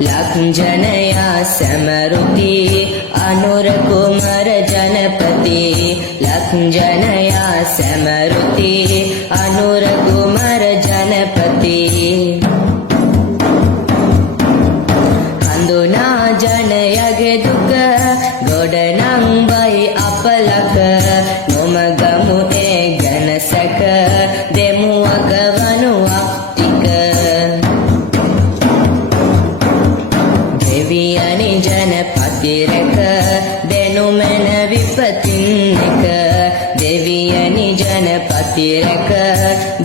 ලක්ජනයා සැමරුති අනුර කුමර ජනපති ලක්ජනයා සැමරුති අනුර කුමර ජනපති හඳුනා ජනයගේ දුක ගොඩනං වයි අපලක නොමගමු ඒ ගැන සැක දෙමු අගවනුවක් ටික දෙවියනි ජනපති රැක දෙනු මැන විපතින් එක දෙවියනි ජනපති රැක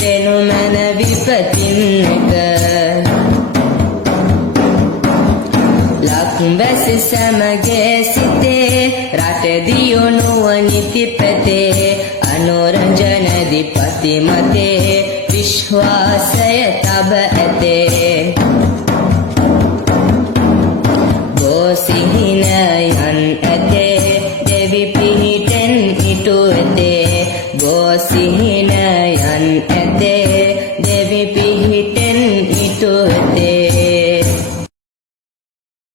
දෙනු මැන විපතින් එක ලක්වැසි සැමගේ සිතේ රට දියුණුව නිති පැතේ අනුරංජන දිපති මතේ විශ්වාසය තබ ඇතේ ගෝසිහින යන් ඇතේ දෙවි පිහිටෙන් ඉටු ඇතේ ගෝසිහින යන් ඇතේ